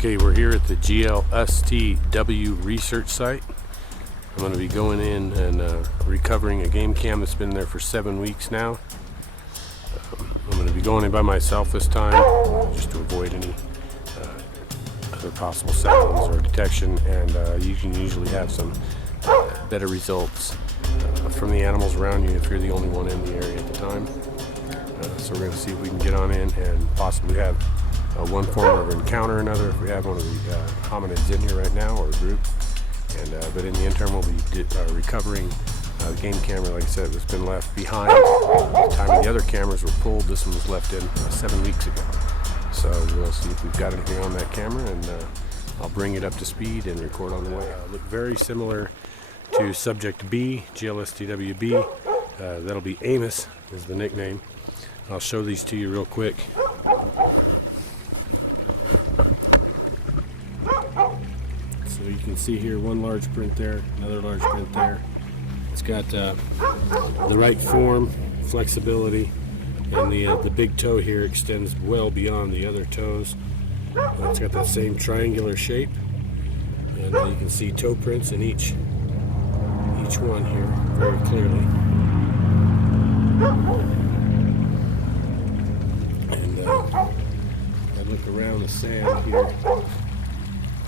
Okay, we're here at the GLST research site. I'm going to be going in and recovering a game cam that's been there for 7 weeks now. I'm going to be going in by myself this time, just to avoid any other possible sounds or detection, and you can usually have some better results from the animals around you if you're the only one in the area at the time. So we're going to see if we can get on in and possibly have one form of encounter or another if we have one of the hominids in here right now, or a group. And but in the interim, we'll be recovering the game camera, like I said, that's been left behind. At the time the other cameras were pulled, this one was left in 7 weeks ago. So we'll see if we've got anything on that camera, and I'll bring it up to speed and record on the way. Look very similar to Subject B, GLSTWB. That'll be Amos is the nickname. I'll show these to you real quick. So you can see here one large print there, another large print there. It's got the right form, flexibility, and the big toe here extends well beyond the other toes. It's got that same triangular shape, and you can see toe prints in each one here very clearly. And I look around the sand here.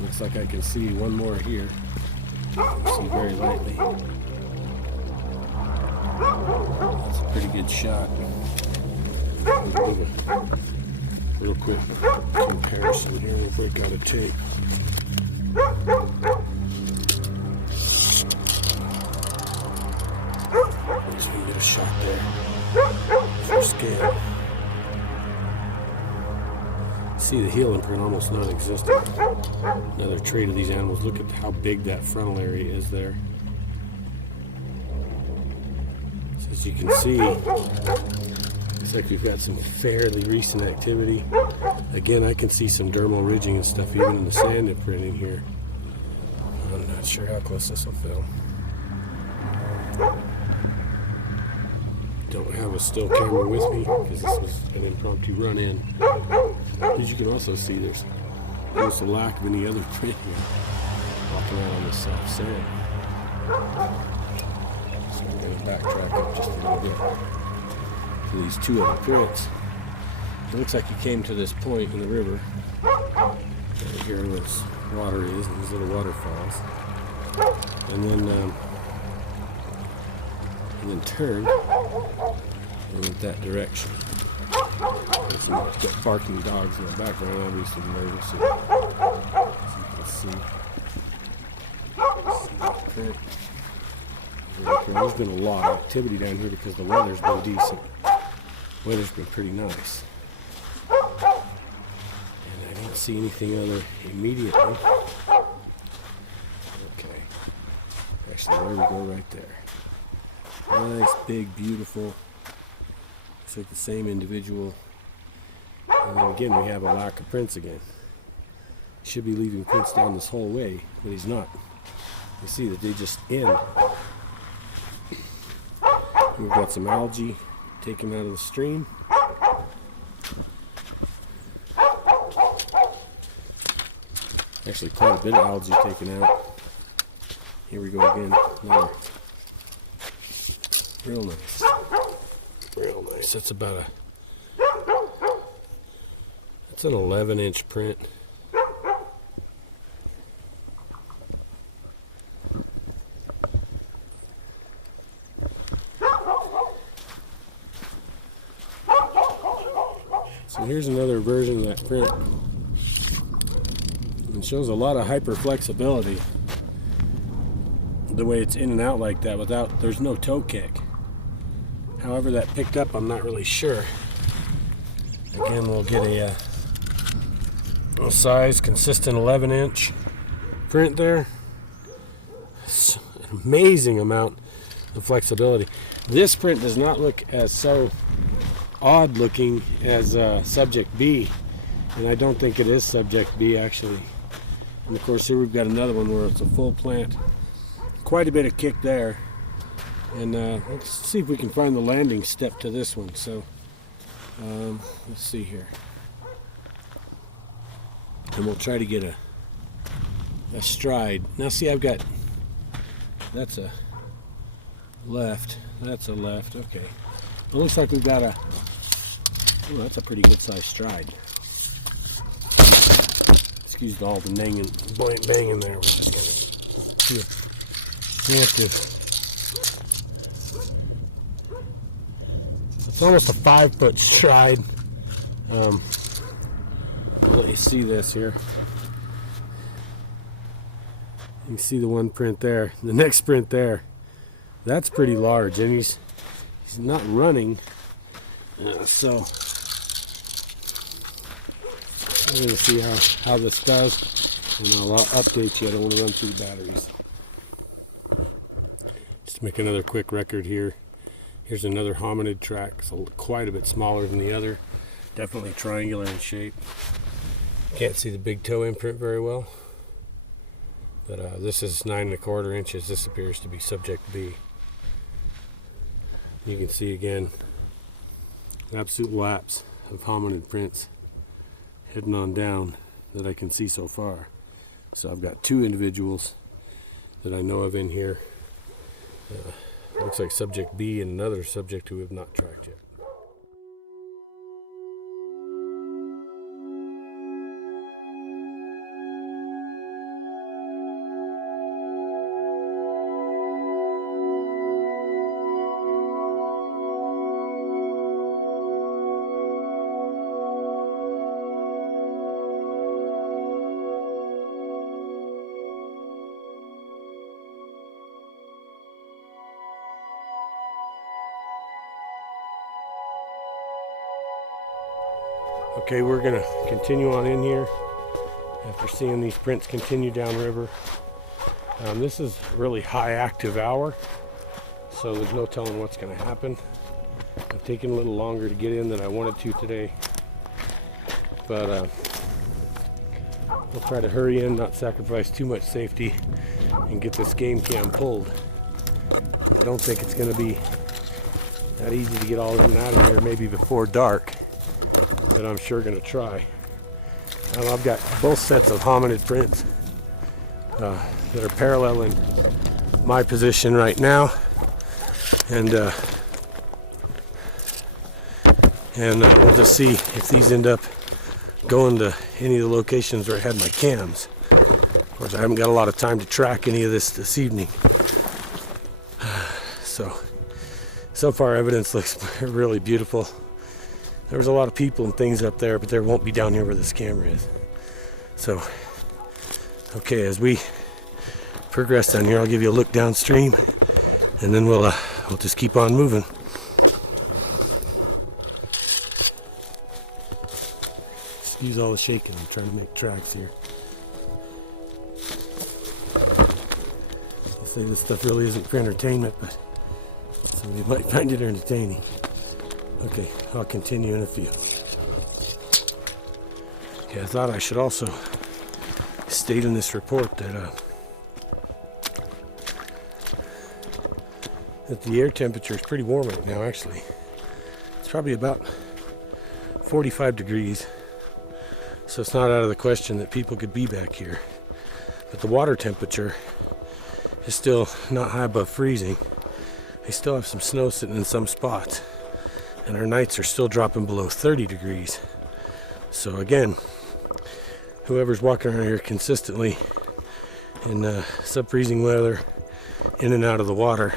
Looks like I can see one more here. You can see very lightly. That's a pretty good shot. We'll do a real quick comparison here. We'll break out a tape. Let's get a shot there for scale. See the heel imprint almost non-existent. Another trait of these animals. Look at how big that frontal area is there. So as you can see, looks like we've got some fairly recent activity. Again, I can see some dermal ridging and stuff even in the sand imprint in here. I'm not sure how close this will film. Don't have a still camera with me because this was an impromptu run in. As you can also see, there's almost a lack of any other print here walking out on this soft sand. So we're going to backtrack up just a little bit to these two other prints. It looks like he came to this point in the river. Right here where this water is, and these little waterfalls. And then turned and went that direction. It's got barking dogs in the background, obviously nervous. So you can see that print. There's been a lot of activity down here because the weather's been decent. Weather's been pretty nice. And I don't see anything other immediately. Okay. Actually, there we go right there. Nice, big, beautiful. It's like the same individual. And then again, we have a lack of prints again. He should be leaving prints down this whole way, but he's not. You see that they just end. We've got some algae taken out of the stream. Actually, quite a bit of algae taken out. Here we go again. Another. Real nice. Real nice. That's about that's an 11-inch print. So here's another version of that print. It shows a lot of hyper flexibility. The way it's in and out like that there's no toe kick. However that picked up, I'm not really sure. Again, we'll get a size consistent 11-inch print there. It's an amazing amount of flexibility. This print does not look as so odd looking as Subject B, and I don't think it is Subject B actually. And of course here we've got another one where it's a full plant. Quite a bit of kick there. And let's see if we can find the landing step to this one. So let's see here. and we'll try to get a stride. Now see, I've got, that's a left, that's a left. Okay, it looks like we've got a, oh, that's a pretty good sized stride. Excuse all the banging there. We're just gonna preemptive. It's almost a 5-foot stride. I'll let you see this here. You can see the one print there. The next print there, that's pretty large, and he's not running. So we're gonna see how this does, and I'll update you. I don't want to run through the batteries. Just to make another quick record here. Here's another hominid track. It's quite a bit smaller than the other. Definitely triangular in shape. Can't see the big toe imprint very well, but this is 9 1/4 inches. This appears to be subject B. You can see again an absolute lapse of hominid prints heading on down that I can see so far. So I've got 2 individuals that I know of in here. Looks like subject B and another subject who we have not tracked yet. Okay, we're gonna continue on in here after seeing these prints continue downriver. This is a really high active hour, so there's no telling what's gonna happen. I've taken a little longer to get in than I wanted to today, but we'll try to hurry in, not sacrifice too much safety, and get this game cam pulled. I don't think it's gonna be that easy to get all of them out of here, maybe before dark. But I'm sure going to try. I've got both sets of hominid prints that are paralleling my position right now, and we'll just see if these end up going to any of the locations where I had my cams. Of course, I haven't got a lot of time to track any of this evening. So far, evidence looks really beautiful. There was a lot of people and things up there, but there won't be down here where this camera is. So, okay, as we progress down here, I'll give you a look downstream, and then we'll just keep on moving. Excuse all the shaking. I'm trying to make tracks here. I say this stuff really isn't for entertainment, but somebody might find it entertaining. Okay, I'll continue in a few. Okay, I thought I should also state in this report that the air temperature is pretty warm right now, actually. It's probably about 45 degrees, so it's not out of the question that people could be back here. But the water temperature is still not high above freezing. They still have some snow sitting in some spots, and our nights are still dropping below 30 degrees. So again, whoever's walking around here consistently in sub-freezing weather, in and out of the water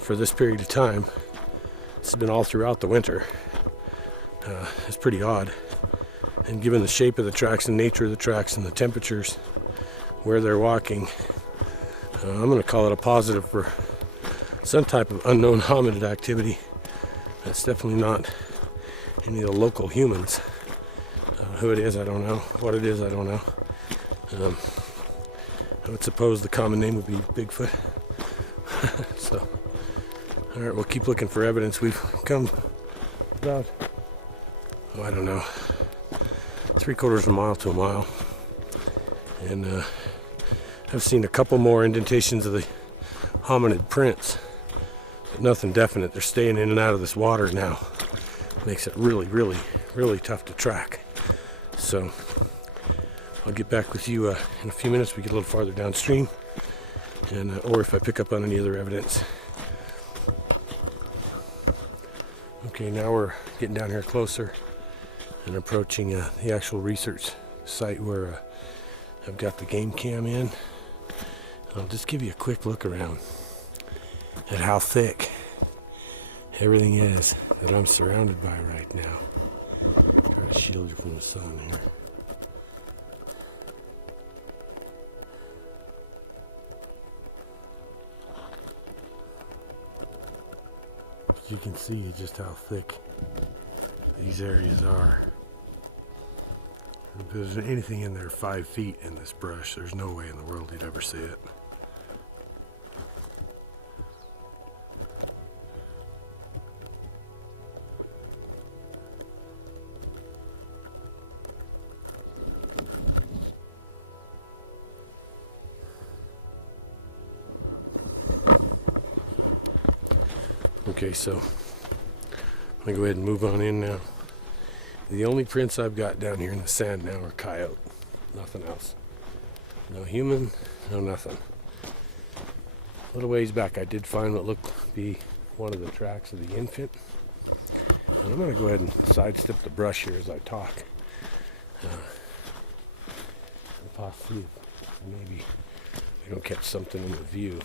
for this period of time, it's been all throughout the winter. It's pretty odd. And given the shape of the tracks and nature of the tracks and the temperatures where they're walking, I'm going to call it a positive for some type of unknown hominid activity. It's definitely not any of the local humans. Who it is, I don't know. What it is, I don't know. I would suppose the common name would be Bigfoot. So, all right, we'll keep looking for evidence. We've come about, oh, I don't know, 3/4 of a mile to a mile. And I've seen a couple more indentations of the hominid prints. Nothing definite. They're staying in and out of this water now. Makes it really, really, really tough to track. So I'll get back with you in a few minutes. We get a little farther downstream, and or if I pick up on any other evidence. Okay, now we're getting down here closer and approaching the actual research site where I've got the game cam in. I'll just give you a quick look around at how thick everything is that I'm surrounded by right now. Try to shield you from the sun here. You can see just how thick these areas are. If there's anything in there 5 feet in this brush, there's no way in the world you'd ever see it. Okay, so I'm gonna go ahead and move on in now. The only prints I've got down here in the sand now are coyote, nothing else. No human, no nothing. A little ways back I did find what looked to be one of the tracks of the infant. And I'm gonna go ahead and sidestep the brush here as I talk. And possibly maybe we don't catch something in the view.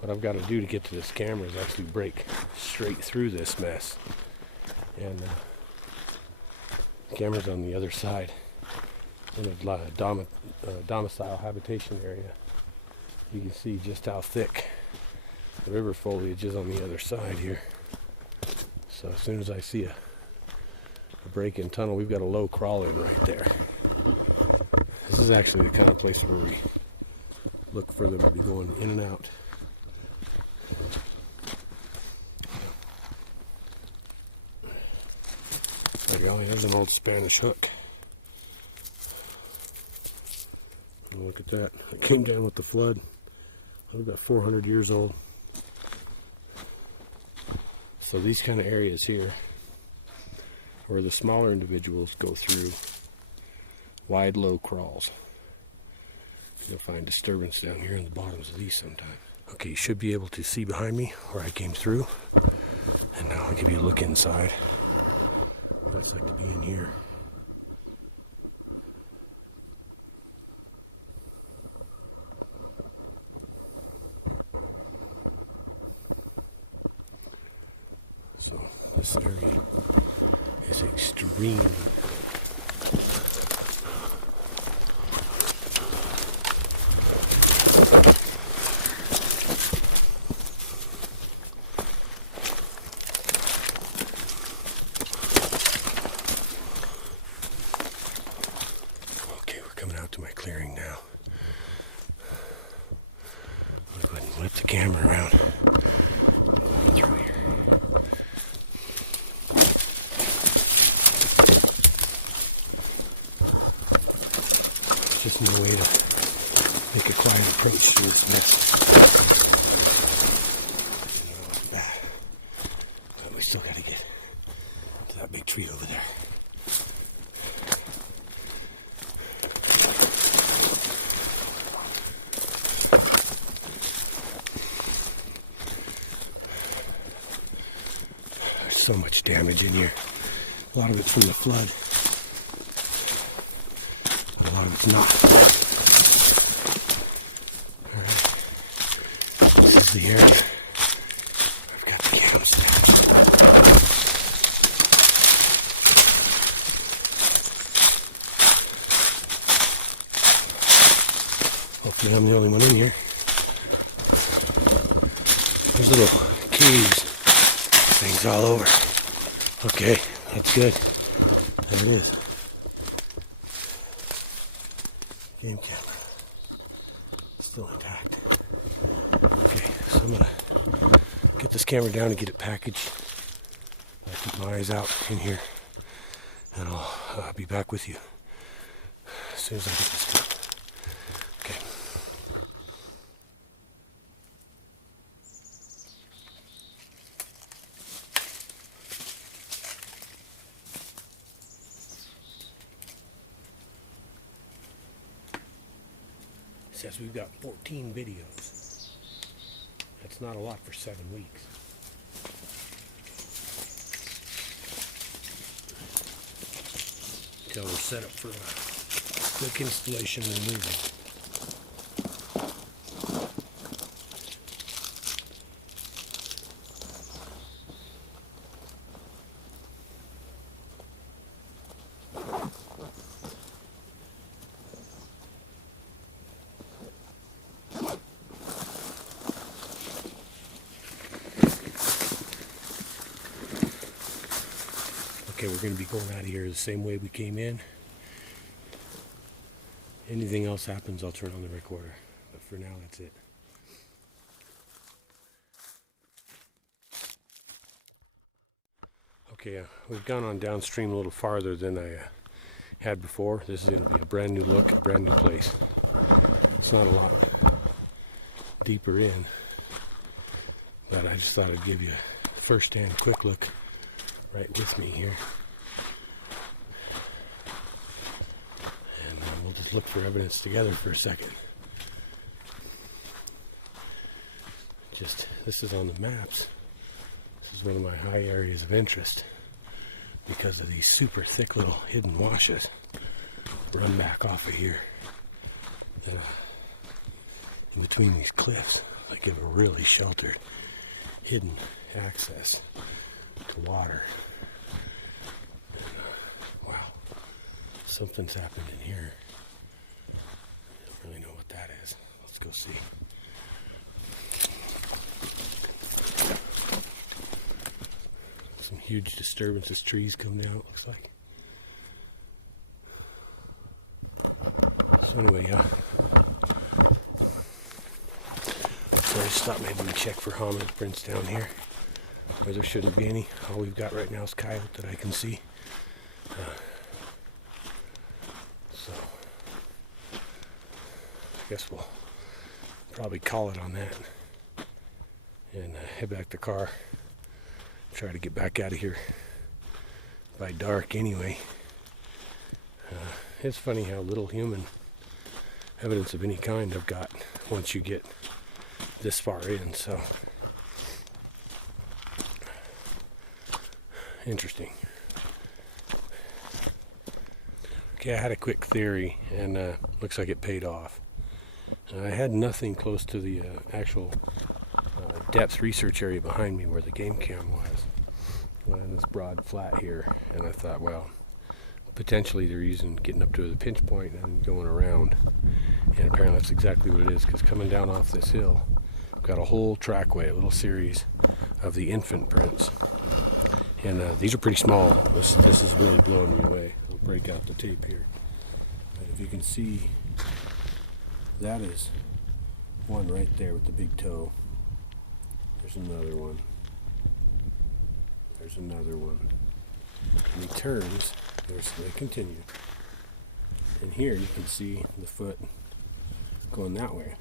What I've got to do to get to this camera is actually break straight through this mess. And the camera's on the other side in a domicile habitation area. You can see just how thick the river foliage is on the other side here. So as soon as I see a break-in tunnel, we've got a low crawl-in right there. This is actually the kind of place where we look for them to be going in and out. By golly, that's an old Spanish hook. Look at that. It came down with the flood. About 400 years old. So these kind of areas here, where the smaller individuals go through wide, low crawls. You'll find disturbance down here in the bottoms of these sometimes. Okay, you should be able to see behind me where I came through. And now I'll give you a look inside. What it's like to be in here. So this area is extreme. To my clearing now. I'm going to go ahead and whip the camera around through here. There's just no way to make a quiet approach to this mess. But we still got to get to that big tree over there. So much damage in here. A lot of it's from the flood. And a lot of it's not. Alright. This is the area. I've got the cams down. Hopefully I'm the only one in here. There's little caves. Things all over. Okay, that's good. There it is. Game camera. Still intact. Okay, so I'm gonna get this camera down and get it packaged. I'll keep my eyes out in here. And I'll be back with you as soon as I get this done. Okay. says we've got 14 videos. That's not a lot for 7 weeks. Until we're set up for a quick installation and moving. Okay, we're going to be going out of here the same way we came in. Anything else happens, I'll turn on the recorder. But for now, that's it. Okay, we've gone on downstream a little farther than I had before. This is going to be a brand new look, a brand new place. It's not a lot deeper in, but I just thought I'd give you a first-hand quick look right with me here. And we'll just look for evidence together for a second. This is on the maps. This is one of my high areas of interest because of these super thick little hidden washes run back off of here. In between these cliffs, they give a really sheltered, hidden access to water. And, wow, something's happened in here. I don't really know what that is. Let's go see. Some huge disturbances, trees come down, it looks like. So anyway, so I just thought maybe we'd check for hominid prints down here, where there shouldn't be any. All we've got right now is coyote that I can see. So I guess we'll probably call it on that and head back to the car. Try to get back out of here by dark anyway. It's funny how little human evidence of any kind I've got once you get this far in, so interesting. Okay, I had a quick theory and looks like it paid off. I had nothing close to the actual depth research area behind me where the game cam was, on this broad flat here, and I thought, well, potentially they're getting up to the pinch point and going around, and apparently that's exactly what it is, because coming down off this hill, I've got a whole trackway, a little series of the infant prints, and these are pretty small. This is really blowing me away. I'll break out the tape here, but if you can see, that is one right there with the big toe. There's another one. There's another one. And he turns. They continue. And here you can see the foot going that way.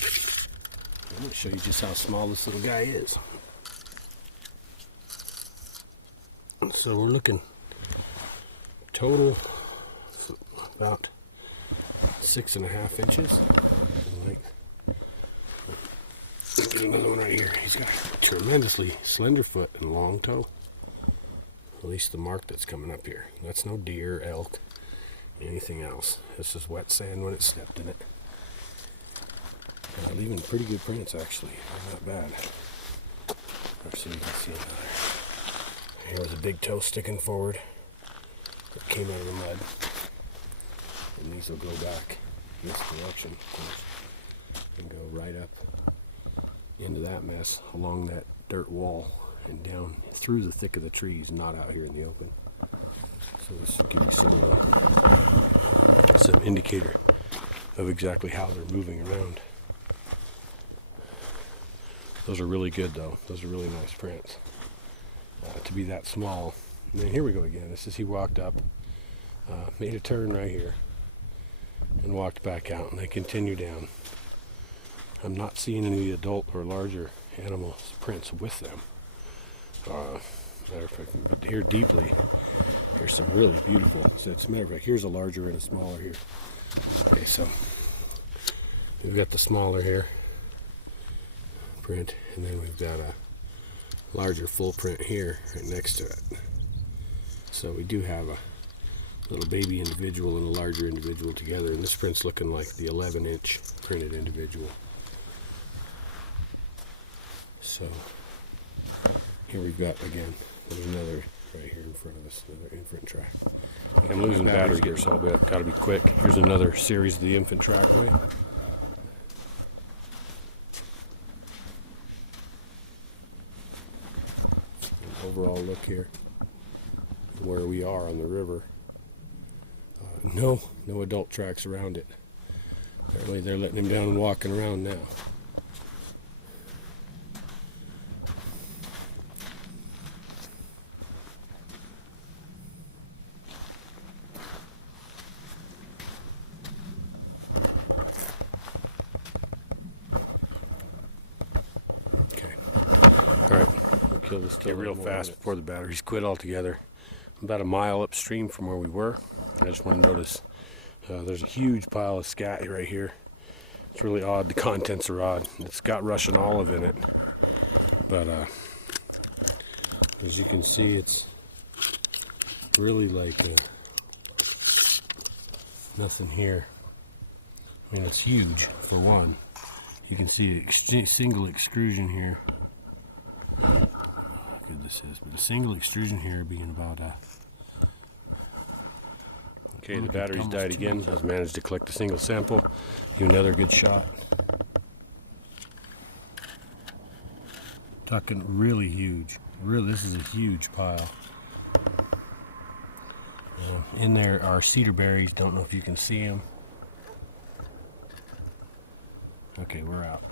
I'm going to show you just how small this little guy is. So we're looking total about 6.5 inches in length. Look at another one right here. He's got a tremendously slender foot and long toe. At least the mark that's coming up here. That's no deer, elk, anything else. This is wet sand when it stepped in it. Leaving pretty good prints actually. Not bad. So you can see another. Here was a big toe sticking forward. It came out of the mud. And these will go back this direction and go right up into that mess along that dirt wall and down through the thick of the trees, not out here in the open. So this will give you some indicator of exactly how they're moving around. Those are really good though. Those are really nice prints to be that small. And then here we go again. This is he walked up, made a turn right here, and walked back out, and they continue down. I'm not seeing any adult or larger animals prints with them. Matter of fact, but here deeply, here's some really beautiful. So as a matter of fact, here's a larger and a smaller here. Okay, so We've got the smaller here print, and then we've got a larger full print here right next to it. So we do have a little baby individual and a larger individual together, and this print's looking like the 11-inch printed individual. So here we've got, again, there's another right here in front of us, another infant track. I'm losing battery here, so I've got to be quick. Here's another series of the infant trackway. Overall look here where we are on the river. No adult tracks around it. Apparently they're letting him down and walking around now. Okay. All right. Kill this real fast before the batteries quit altogether. I'm about a mile upstream from where we were. I just want to notice there's a huge pile of scat right here. It's really odd. The contents are odd. It's got Russian olive in it, but as you can see, it's really like nothing here. I mean, it's huge for one. You can see a single extrusion here. Good this is, but a single extrusion here being about okay, the batteries died again. I've managed to collect a single sample. Give another good shot. Talking really huge. Really, this is a huge pile. In there are cedar berries. Don't know if you can see them. Okay, we're out.